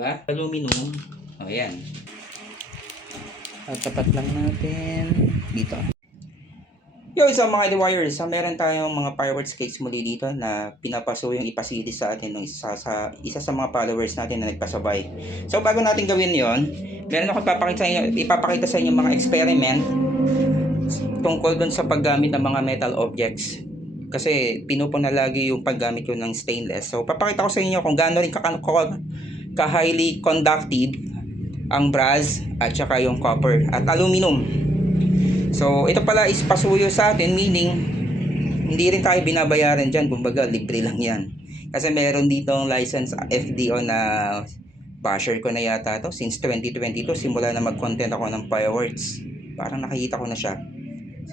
Diba? Aluminum. O, yan. Tapat lang natin dito. Yo, isang mga wires, meron tayong mga fireworks cakes muli dito na pinapaso yung ipasilis sa atin ng isa sa mga followers natin na nagpasabay. So bago natin gawin yon, meron ako ipapakita sa inyo mga experiment tungkol dun sa paggamit ng mga metal objects. Kasi pinupuna lagi yung paggamit ko ng stainless. So papakita ko sa inyo kung gaano rin ka-highly conductive ang brass at saka yung copper at aluminum. So, ito pala is pasuyo sa atin, meaning hindi rin tayo binabayaran dyan. Kumbaga, libre lang yan. Kasi meron ditong license FDO na basher ko na yata to since 2022. Simula na mag-content ako ng fireworks. Parang nakikita ko na siya.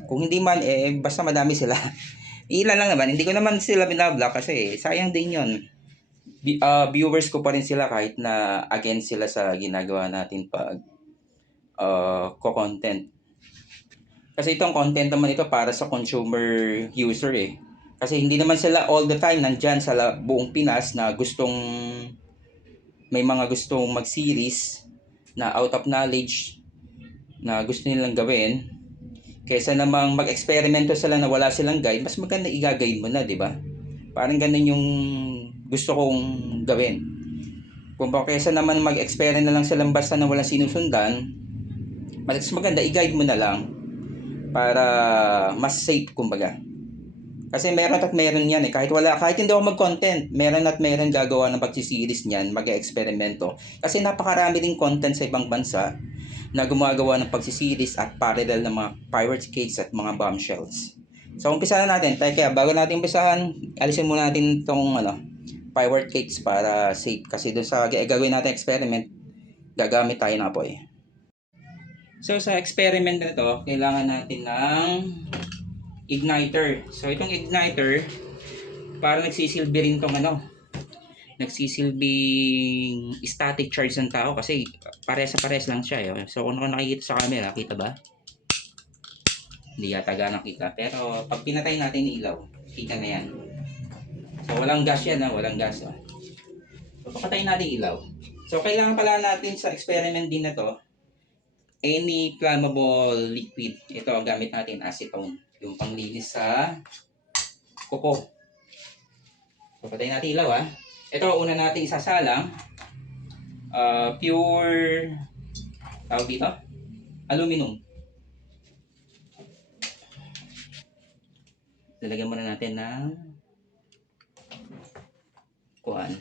Kung hindi man, basta madami sila. Ilan lang naman. Hindi ko naman sila binablock kasi sayang din yun. Viewers ko pa rin sila kahit na against sila sa ginagawa natin pag co-content. Kasi itong content naman ito para sa consumer user eh. Kasi hindi naman sila all the time nandyan sa buong Pinas na may mga gustong mag-series na out of knowledge na gusto nilang gawin. Kaysa namang mag-eksperimento sila na wala silang guide, mas maganda i-guide mo na, di ba? Parang ganun yung gusto kong gawin. Kung kaysa naman mag-experiment na lang silang basta na walang sinusundan, mas maganda i-guide mo na lang para mas safe kumbaga. Kasi meron at meron yan eh. Kahit hindi ako mag-content, meron at meron gagawa ng pagsiseries niyan, mag-eksperimento. Kasi napakarami din content sa ibang bansa na gumagawa ng pagsiseries at parallel ng mga fireworks cakes at mga bombshells. So umpisa na natin. Kaya bago natin umpisahan, alisin muna natin itong fireworks cakes para safe. Kasi doon sa gagawin natin experiment, gagamit tayo ng apoy. So sa experiment na to, kailangan natin ng igniter. So itong igniter, para nagsisilbi rin tong nagsisilbing static charge ng tao kasi pares lang siya. So kung nakikita sa camera, kita ba? Hindi yata nakita. Pero pag pinatay natin yung ilaw, kita na yan. So walang gas yan, walang gas. So papatayin natin yung ilaw. So kailangan pala natin sa experiment din na to, any flammable liquid. Ito gamit natin acetone, yung panglinis sa kuko. So patayin natin ilaw Ito una natin isasalang pure tawag dito aluminum. Lalagyan muna natin ng kuhan.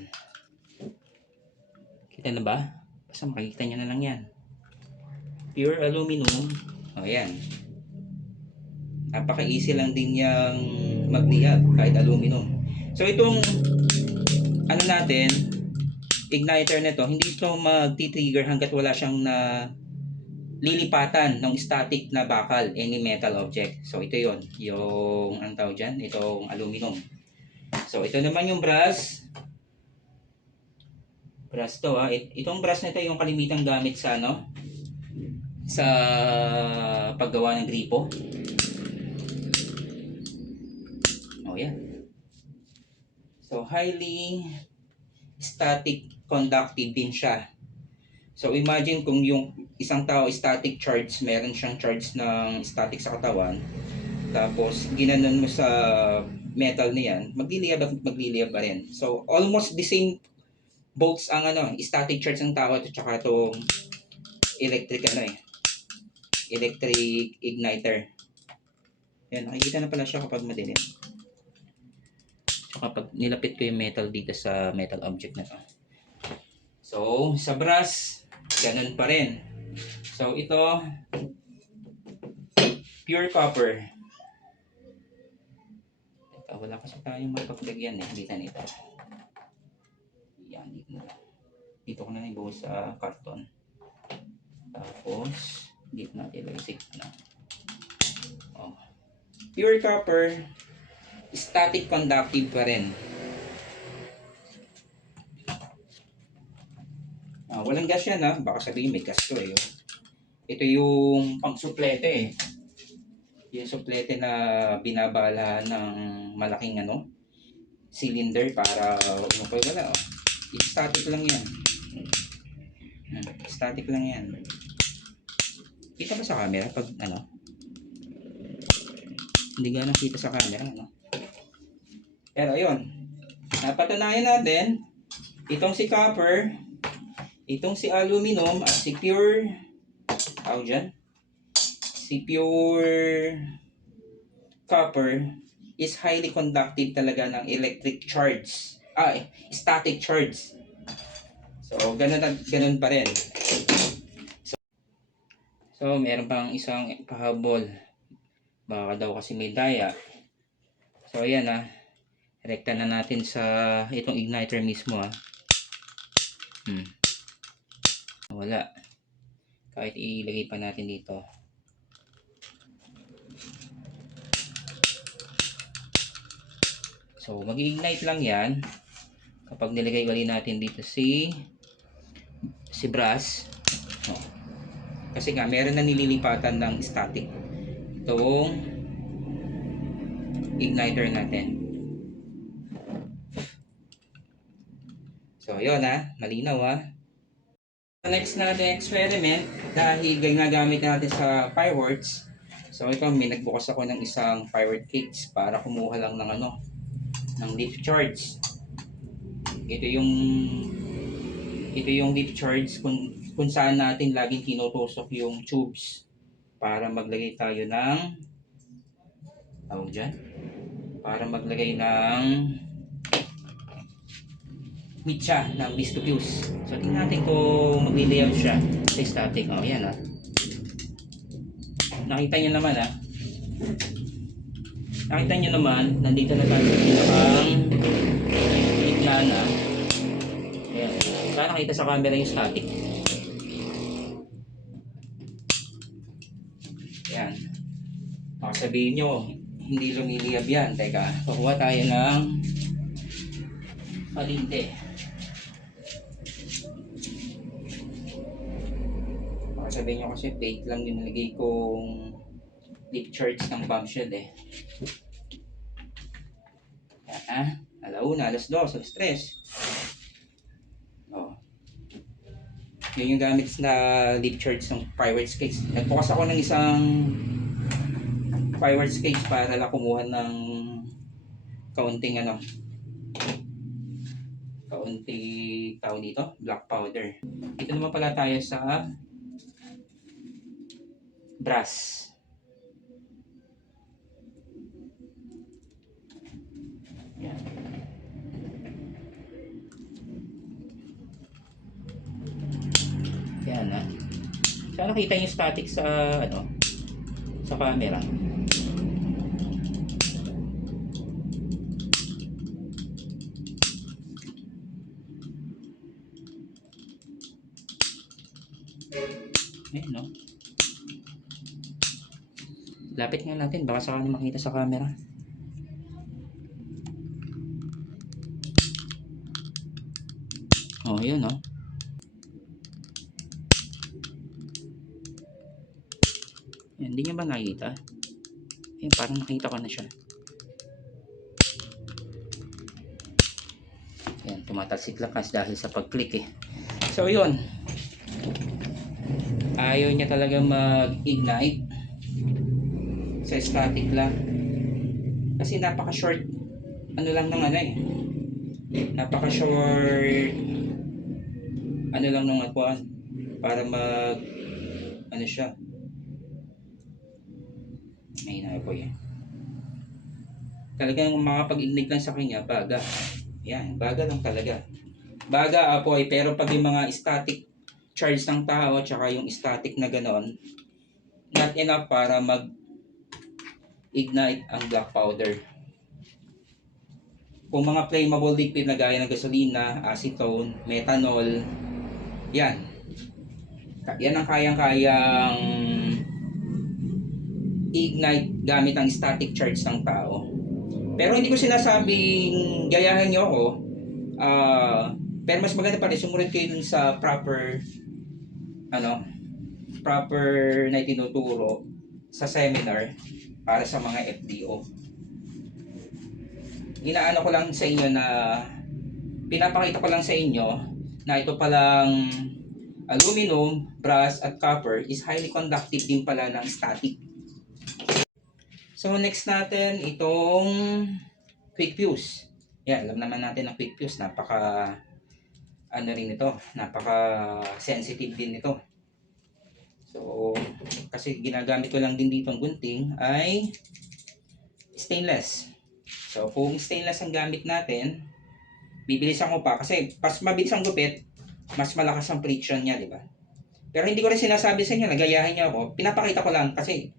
Kita na ba? Basta makikita nyo na lang yan. Pure aluminum. Ayan. Napaka-easy lang din yung magliyab kahit aluminum. So itong natin, igniter nito, hindi ito magti-trigger hanggat wala siyang lilipatan ng static na bakal, any metal object. So ito yon, yung ang tawag dyan, itong aluminum. So ito naman yung brass. Brass to Itong brass nito yung kalimitang gamit sa sa paggawa ng gripo. Yan. So highly static conductive din siya. So imagine kung yung isang tao static charge, meron siyang charge ng static sa katawan, tapos ginanon mo sa metal niyan, magliliyab pa rin. So almost the same volts ang static charge ng tao at saka itong electric igniter. Yan, nakikita na pala siya kapag madilim. So kapag nilapit ko yung metal dito sa metal object na to. So sa brass, ganun pa rin. So ito, pure copper. Ito, wala kasi tayong mapaglagyan dito nito. Yan, dito ko na ibuhos sa karton. Tapos dito natin ilagay pure copper, static conductive pa rin. Walang gas yan baka sabihin may gas to Ito yung pang suplete yung suplete na binabala ng malaking cylinder para wala static lang yan. Static lang yan. Kita ba sa camera pag ano? Hindi ganang kita sa camera, ano? Pero ayun, napatunayan natin, itong si copper, itong si aluminum, at si pure, tawag dyan, si pure copper is highly conductive talaga ng electric charge. Static charge. So, ganun pa rin. So, meron pang isang pahabol. Baka daw kasi may daya. So, ayan rekta na natin sa itong igniter mismo Wala. Kahit ilagay pa natin dito. So, mag-ignite lang yan kapag nilagay ulit natin dito si brass. Kasi nga, meron na nililipatan ng static itong igniter natin. So, yun malinaw Next natin experiment, dahil ginagamit natin sa fireworks. So, ito, may nagbukas ako ng isang firework case para kumuha lang ng ng leaf charge. Ito yung leaf charge kung saan natin laging tinutusok yung tubes para maglagay tayo ng mitya ng bis to fuse. So tingnan natin kung magli-layout siya sa static. Yan nakita nyo naman nandito na tayo sa pinakang gitna na. Ayan, sana nakita sa camera yung static. Yan, baka sabihin nyo hindi lumiliyab yan. Teka, kukuha tayo ng palinte. Baka sabihin nyo kasi fake lang yung nilagay kong leaf charge ng bombshell alauna, alas 2, alas 3. Yun yung gamit na leaf charge ng fireworks case. Nagbukas ako ng isang fireworks case para lang kumuha ng kaunting tawag dito, black powder. Dito naman pala tayo sa brass. Yan. Yan sana nakita yung static sa sa camera. Ayan lapit nga natin baka sakali makita sa camera. Yun yan, hindi niya ba nakita? Parang nakita ko na siya. Yan, tumatalsik lang kasi dahil sa pag-click So yun, ayaw niya talaga mag-ignite sa static lang kasi napaka-short lang ng napaka-short lang ng para mag siya may po talagang makapag-ignite lang sa kanya baga. Yan, baga lang talaga. Baga apoy, pero pag yung mga static charge ng tao tsaka yung static na ganon, not enough para mag-ignite ang black powder. Kung mga flammable liquid na gaya ng gasolina, acetone, methanol, yan ang kayang-kayang ignite gamit ang static charge ng tao. Pero hindi ko sinasabing gayahan nyo ako. Pero mas maganda pa rin sumunod kayo dun sa proper na itinuturo sa seminar para sa mga FDO. Inaano ko lang sa inyo na pinapakita ko lang sa inyo na ito palang aluminum, brass, at copper is highly conductive din pala ng static. So next natin itong quick fuse. Yan, alam naman natin ang quick fuse, napaka ano rin ito, napaka sensitive din ito. So kasi ginagamit ko lang din dito ang gunting ay stainless. So kung stainless ang gamit natin, bibilisan ko pa kasi mas mabilis ang gupit, mas malakas ang friction niya, di ba? Pero hindi ko rin sinasabi sa inyo na gayahin niyo ako. Pinapakita ko lang kasi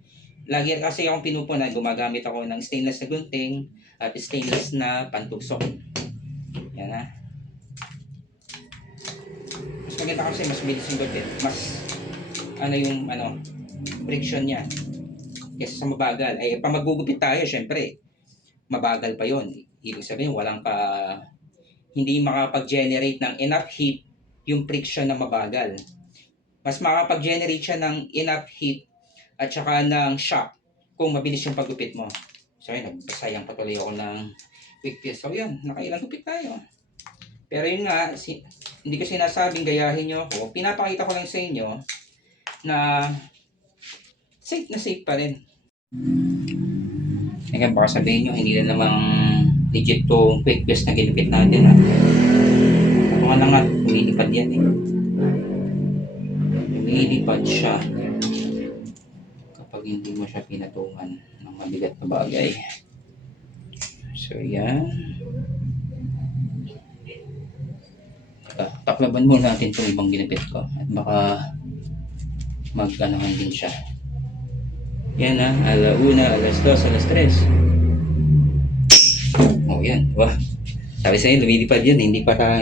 lagi kasi akong pinupunan, gumagamit ako ng stainless na gunting at stainless na pantusok. Yan ha. Mas maganda kasi mas bilis yung gupit. Mas ano yung friction niya. Kesa sa mabagal. Eh, pag magugupit tayo, syempre, mabagal pa yon. Ibig sabihin, hindi makapag-generate ng enough heat yung friction na mabagal. Mas makapag-generate siya ng enough heat at saka ng shock kung mabilis yung paggupit mo. So yun, nagsayang patuloy ako ng quick fuse. So yun, nakailang gupit tayo. Pero yun nga, hindi ko sinasabing gayahin nyo ako. Pinapakita ko lang sa inyo na safe pa rin. Ngayon baka sabihin nyo, hindi na namang legit tong quick fuse na ginupit natin. Ano nga na nga, lumilipad yan eh. Lumilipad siya kapag hindi mo siya pinatungan ng mabigat na bagay. So yan. Taklaban muna natin itong ibang ginupit ko at baka mag-anahan din siya. Yan na, alauna, alas 2, alas 3. Oh yan, wah. Sabi sa'yo, lumilipad yan, hindi para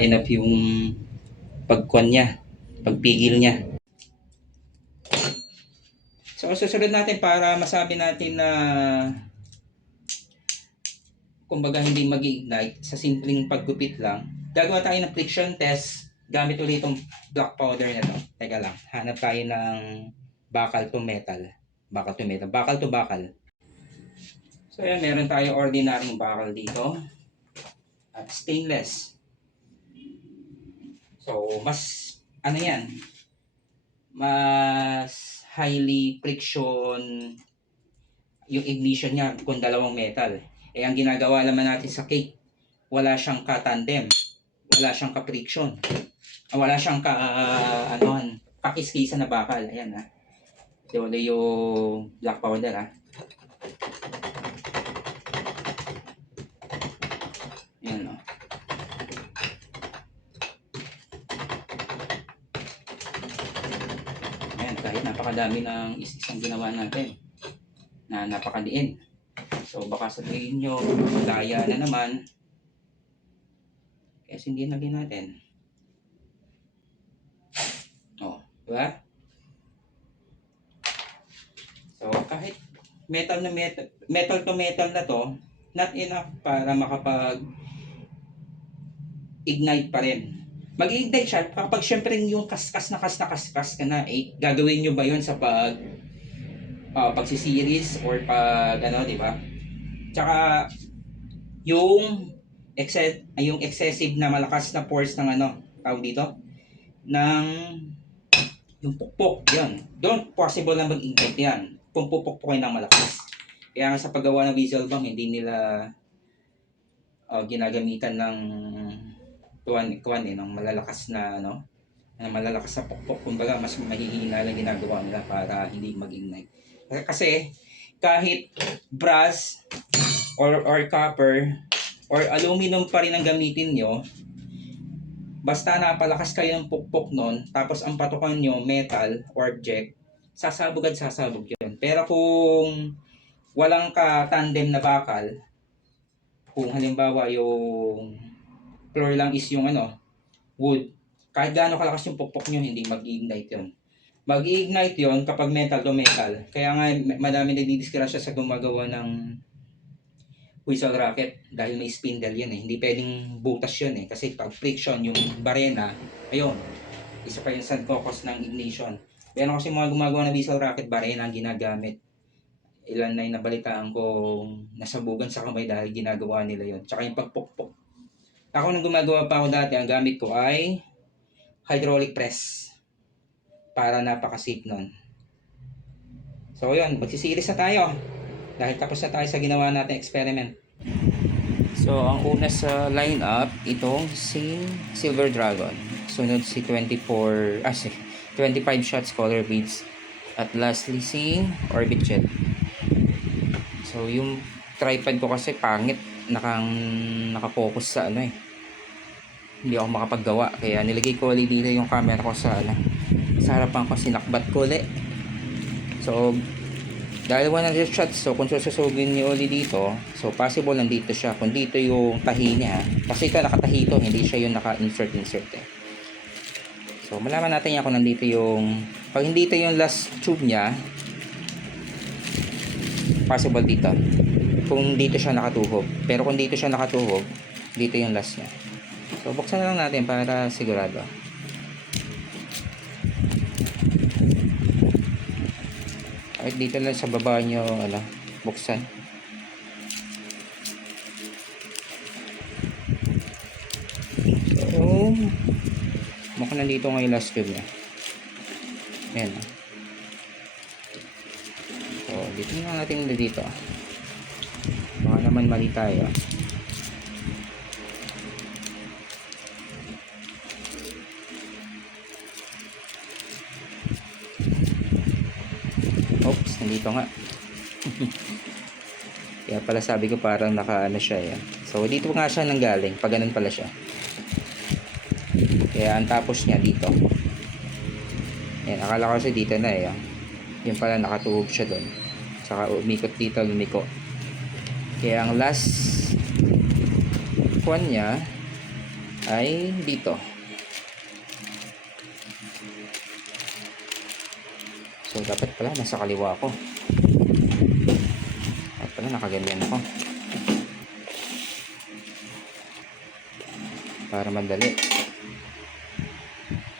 enough yung pagkuan niya, pagpigil niya. So susunod natin para masabi natin na kumbaga hindi mag-ignite sa simpleng paggupit lang, gagawa tayo ng friction test gamit ulit itong black powder na to. Teka lang, hanap tayo ng bakal to metal. Bakal to bakal. So yan, meron tayo ordinaryong bakal dito at stainless. So mas yan, mas highly friction yung ignition niya kung dalawang metal. Eh ang ginagawa naman natin sa cake, wala siyang ka-tandem, wala siyang ka-friction, wala siyang kakiskisa na bakal. Ayan ha. So, wala yung black powder ha. Ayan o. Ayan, kahit napakadami ng isang ginawa natin na napakadiin. So baka sabihin nyo, malaya na naman. Kasi hindi na din natin. Oh, diba? So kahit metal to metal na to, not enough para makapag-ignite pa rin. Mag-ignite siya kapag syempre yung kaskas ka na, eh, gagawin nyo ba yun sa pagsisiris or pag di ba? Tsaka yung excessive na malakas na force ng tawag dito ng yung pukpok yan. Don't possible na mag-ignite yan kung pupukpukin ng malakas. Kaya nga sa paggawa ng whistle bomb, hindi nila ginagamitan ng ng malalakas na malalakas na pukpok. Kumbaga mas mahihina lang ginagawa nila para hindi mag-ignite. Kasi kahit brass or copper or aluminum pa rin ang gamitin nyo, basta napalakas kayo ng pukpok nun, tapos ang patukan nyo metal or object, sasabog yun. Pero kung walang ka-tandem na bakal, kung halimbawa yung floor lang is yung wood, kahit gaano kalakas yung pukpok nyo, hindi mag-ignite yun. Mag-ignite yun kapag metal to metal. Kaya nga madami nagdidiskrasya sa gumagawa ng whistle rocket dahil may spindle yan eh. Hindi pwedeng butas yun eh. Kasi pag friction, yung barena, ayun, isa pa yung cause ng ignition. Pero kasi mga gumagawa ng whistle rocket, barena ang ginagamit. Ilan na yung nabalitaan kong nasabugan sa kamay dahil ginagawa nila yun. Tsaka yung pagpukpok. Ako nung gumagawa pa ako dati, ang gamit ko ay hydraulic press para napaka-safe nun. So yun, magsisiris na tayo dahil tapos na tayo sa ginawa natin experiment. So ang una sa lineup, itong si Silver Dragon. Sunod si 25 shots color beads. At lastly si Orbit Jet. So yung tripod ko kasi pangit, naka-focus sa hindi ako makapaggawa, kaya nilagay ko ulit dito yung camera ko sa harapan ko, sinakbat ko ulit. So dahil 100 shots, so kung susugin niyo ulit dito, so possible nandito siya, kung dito yung tahi niya, kasi ito nakatahi ito, hindi siya yung naka-insert So malaman natin yan kung nandito yung, pag hindi ito yung last tube niya, possible dito kung dito siya nakatuhog, pero kung dito siya nakatuhog, dito yung last niya. So buksan na lang natin para sigurado. Kahit dito lang sa baba nyo buksan. So mukhang nandito nga yung last tube niya. Ayan. So dito na natin dito. Baka naman mali tayo. Oops, nandito nga. Kaya pala sabi ko parang naka siya yan. So dito nga siya nanggaling, pag ganun pala siya. Kaya ang tapos niya dito. Yan, akala ko kasi dito na Yung pala nakatuhog siya doon. Saka umikot dito, lumiko. Kaya ang last one niya ay dito. So dapat pala nasa kaliwa ako. Dapat pala nakaganyan ako. Para madali.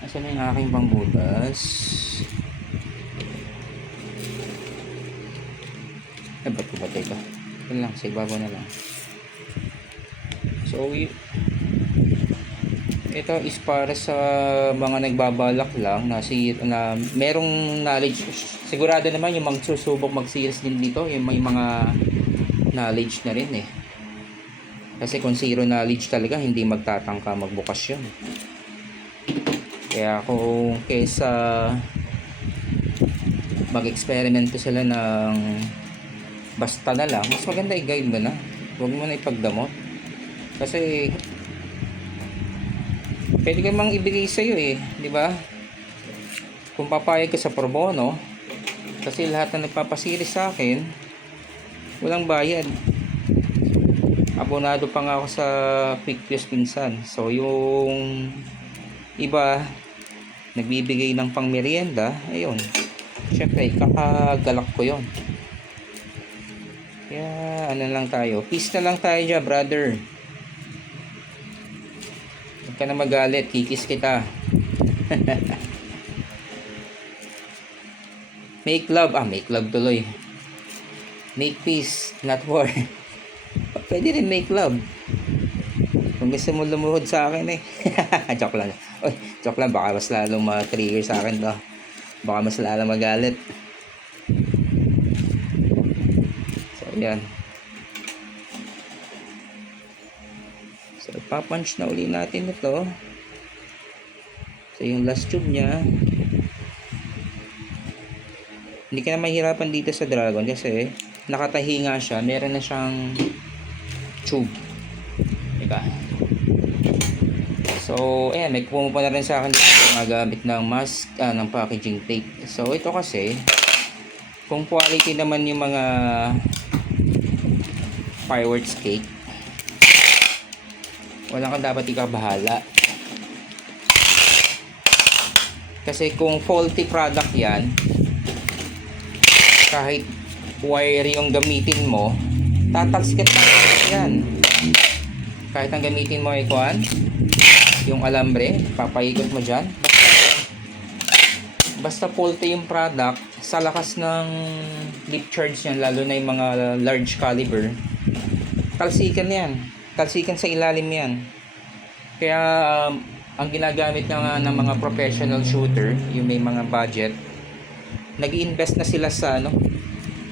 Asan na yung aking pangbutas? Ba't ko ba ito? Yun lang, sa ibabaw na lang. So ito is para sa mga nagbabalak lang na merong knowledge. Sigurado naman yung magsusubok mag-series din dito, yung may mga knowledge na rin Kasi kung zero knowledge talaga, hindi magtatangka magbukas yun. Kaya kung kaysa mag-eksperimento sila ng basta na lang, mas maganda i-guide mo na. Huwag mo na ipagdamot. Kasi pwede ka mang ibigay sa'yo di ba? Kung papayag ka sa pro bono, kasi lahat na nagpapasiris sa akin, walang bayad. Abonado pa nga ako sa Quick Fuse pinsan. So yung iba nagbibigay ng pang merienda, ayun. Syempre, kakagalak ko yon. Kaya lang tayo. Peace na lang tayo dyan, brother. Huwag ka na magalit, kikis kita. Make love tuloy. Make peace, not war. Pwede rin make love. Kung gusto mo lumuhod sa akin joke lang. Joke lang, baka mas lalong ma-trigger sa akin to. Baka mas lalong magalit. So yan. So ipapunch na uli natin ito. So yung last tube nya, hindi ka na mahirapan dito sa Dragon kasi nakatahi nga siya, meron na siyang tube, diba? So ayan, may pumupa na rin sa akin dito magamit ng mask, ng packaging tape. So ito kasi kung quality naman yung mga fireworks cake, wala kang dapat ikabahala. Kasi kung faulty product yan, kahit wire yung gamitin mo, tatalsikat na yan. Kahit ang gamitin mo ay yung alambre, papaikot mo dyan. Basta faulty yung product, sa lakas ng lip charge yan, lalo na yung mga large caliber, talsikan yan. Talsikan sa ilalim yan. Kaya ang ginagamit nga ng mga professional shooter, yung may mga budget, nag-iinvest na sila sa ano,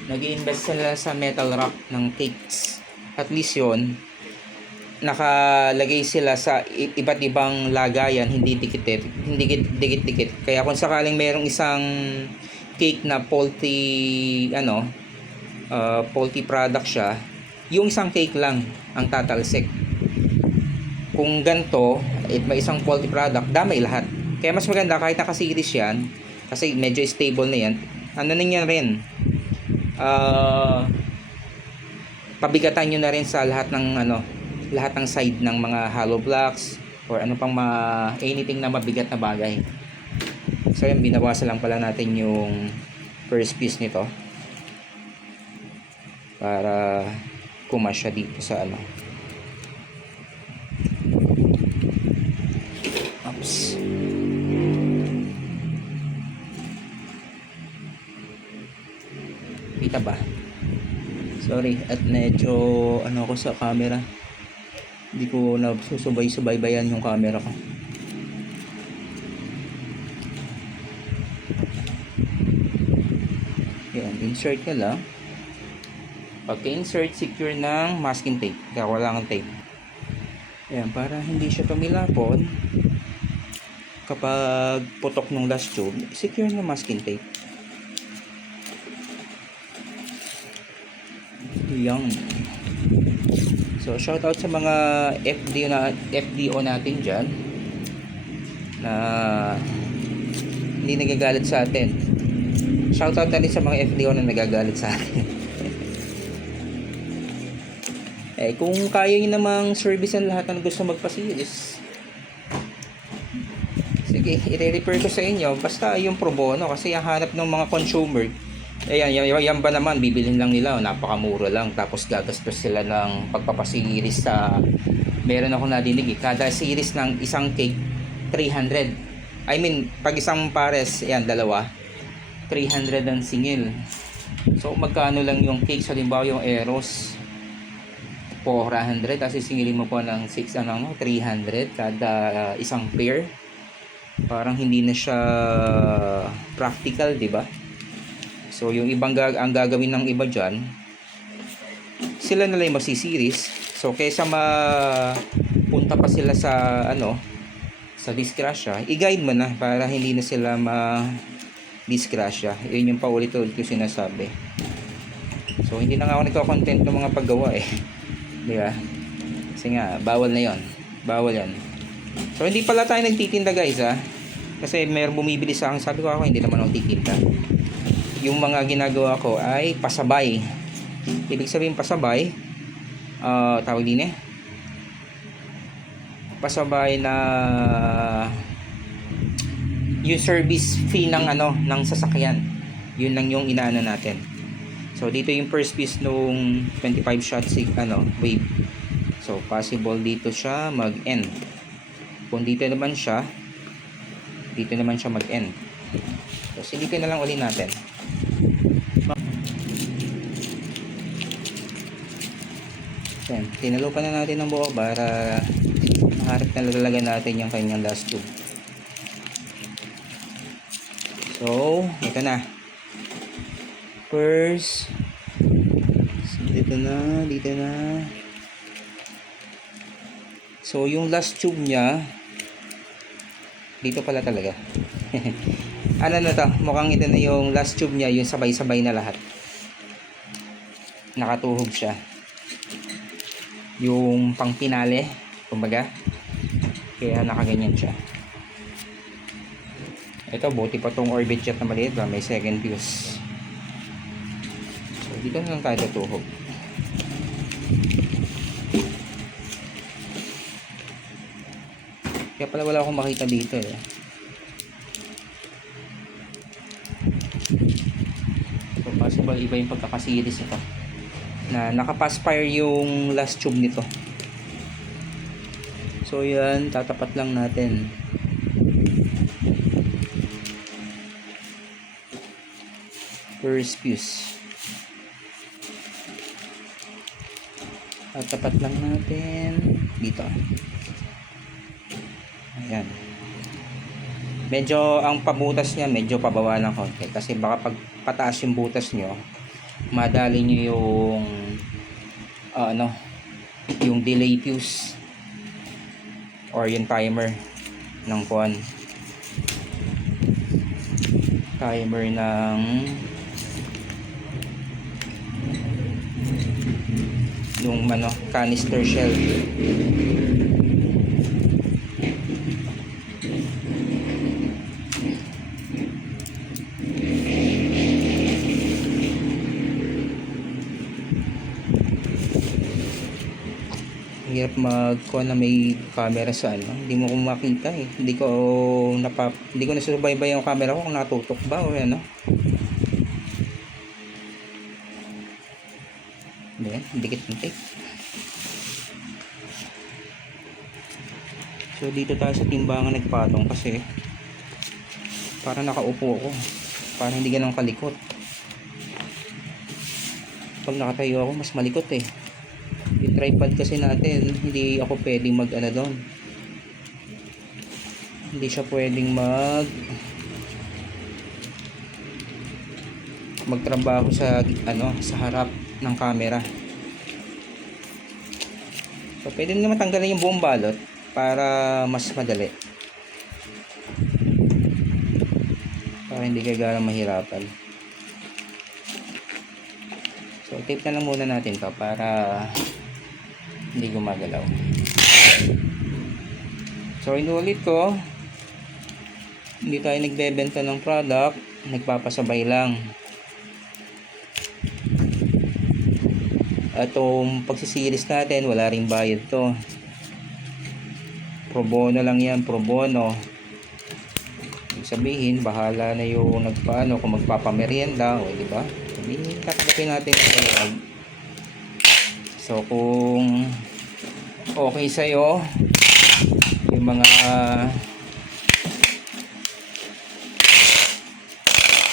nag-iinvest sila sa metal rack ng cakes. At least yun, nakalagay sila sa iba't ibang lagayan, hindi dikit-dikit. Kaya kung sakaling merong isang cake na faulty faulty product siya, yung isang cake lang ang tatalsik. Kung ganto, may isang faulty product, damay lahat. Kaya mas maganda kahit naka-series yan, kasi medyo stable na yan, ano na yan rin, pabigatan nyo na rin sa lahat ng side ng mga hollow blocks or ano pang anything na mabigat na bagay. So yan, binawasan lang pala natin yung first piece nito para kumasya dito sa ano. Oops. Kita ba? Sorry, at medyo ako sa camera. Hindi ko na susubaybayan yung camera ko. Yan, insert ka lang. Pagka-insert, secure ng masking tape. Kaya wala kang tape. Ayan, para hindi siya tumilapon kapag putok ng last tube, secure ng masking tape. Yan. So, shoutout sa mga FDO natin dyan na hindi nagagalit sa atin. Shoutout na rin sa mga FDO na nagagalit sa atin. Kung kaya nyo namang servicean lahat ng gusto magpa-series, sige, i-refer ko sa inyo. Basta yung pro bono, kasi ang hanap ng mga consumer, yan ba naman, bibilhin lang nila, napakamura lang, tapos gagastos sila ng pagpapasiris sa, meron ako nadinig, kada series ng isang cake, 300. I mean, pag isang pares, dalawa, 300 ang singil. So, magkano lang yung cake? So, halimbawa yung Eros, 400, kasi singilin mo po ng 300 kada isang pair. Parang hindi na siya practical, di ba? So, yung ibang ang gagawin ng iba dyan, sila na lang yung masisiris. So, kaysa mapunta pa sila sa sa disgrasya, i-guide mo na para hindi na sila disgrasya. Yun yung paulit-ulit ko sinasabi. So, hindi na nga ako nagko-content ng mga paggawa di ba? Kasi nga, bawal na yon. Bawal yan. So, hindi pala tayo nagtitinda guys kasi mayroong bumibili sa akin. Sabi ko ako, hindi naman ako titinda. Yung mga ginagawa ko ay pasabay. Ibig sabihin pasabay, tawag din pasabay na yung service fee ng ng sasakyan. Yun lang yung inaano natin. So dito yung first piece nung 25 shots wave. So possible dito siya mag-end. Kung dito naman siya mag-end. So silipin na lang uli natin. Yan, tinalupan na natin ng buo para maharap na lalagyan natin yung kanyang last tube. So, ito na. First, dito na. So, yung last tube niya, dito pala talaga. Ano na to? Mukhang ito na yung last tube niya, yung sabay-sabay na lahat. Nakatuhog siya. Yung pang pinale, kumbaga. Kaya nakaganyan siya. Ito, buti pa tong orbit jet na maliit, may second fuse. So, dito na lang tayo tutuhog. Kaya pala wala akong makita dito So, possible iba yung pagkakasiris ito. Na nakapaspire yung last tube nito. So, yan, tatapat lang natin. First fuse. At tapat lang natin dito. Ayan. Medyo ang pabutas niya medyo pababa ng konti kasi baka pag pataas yung butas nyo, madali nyo yung yung delay fuse or yung timer ng yung canister shell. Hirap na may camera sa hindi mo ko makita hindi ko nasusubaybay yung camera ko kung natutok ba o dikit ng tape. So dito tayo sa timbangan nagpatong kasi para nakaupo ako, para hindi ganun kalikot. Pag nakatayo ako mas malikot yung tripod kasi natin hindi ako pwedeng doon, hindi siya pwedeng magtrabaho sa sa harap ng camera. So pwede naman tanggalin yung buong balot para mas madali, para hindi kayo galang mahirapan. So tape na lang muna natin to para hindi gumagalaw. So inulit ko, hindi tayo nagbebenta ng product, nagpapasabay lang. Itong pagsisiris natin wala ring bayad to, pro bono lang yan, pro bono. Ibig sabihin bahala na yung kung magpapamerienda o diba, hindi tatanggapin natin ito. So kung okay sa'yo yung mga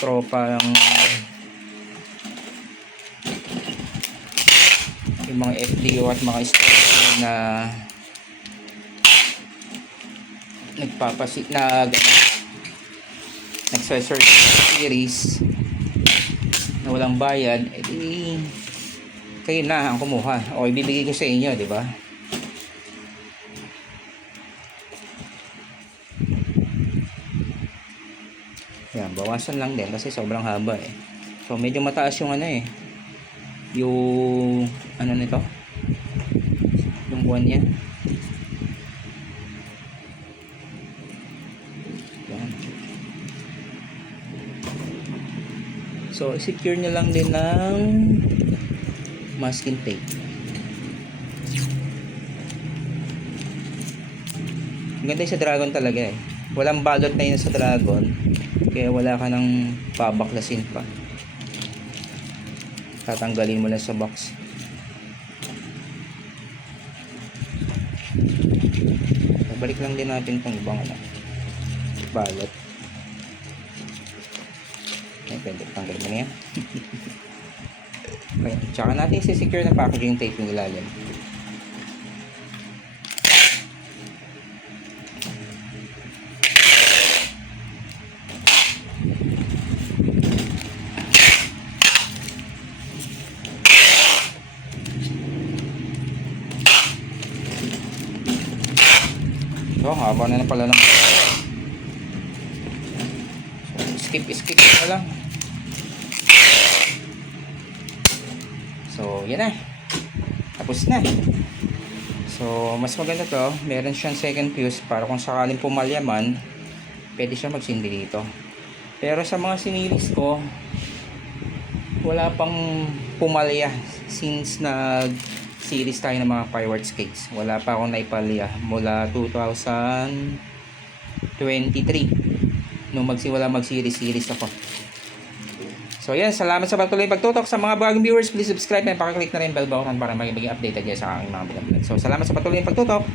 tropa ng yung mga FDO at mga sponsor na nagsesearch series na walang bayad, kayo na ang kumuha o ibibigay ko sa inyo, di ba? Yan, bawasan lang din kasi sobrang haba so medyo mataas yung yung nito, yung buwan niya. Yan. So secure nyo lang din ng masking tape. Ganda sa Dragon talaga walang balot na yun sa Dragon, kaya wala ka nang babaklasin pa, tatanggalin mo lang sa box. Balik lang din natin itong ibang balot. Pwede tanggalin mo na yan. Okay. Tsaka natin i-secure na packaging tape yung ilalim. So, haba na pala lang. So, skip na lang. So, yan na. Tapos na. So, mas maganda to. Meron siyang second fuse para kung sakaling pumalya man, pwede siya magsindi dito. Pero sa mga sinilis ko, wala pang pumalya since series tayo ng mga fireworks cakes. Wala pa akong naipalya mula 2023 nung mag-series ako. So yan, salamat sa patuloy pagtutok. Sa mga bagong viewers, please subscribe and pakiclick na rin bell button para maging updated kayo sa aking mga vlog. So salamat sa patuloy pagtutok.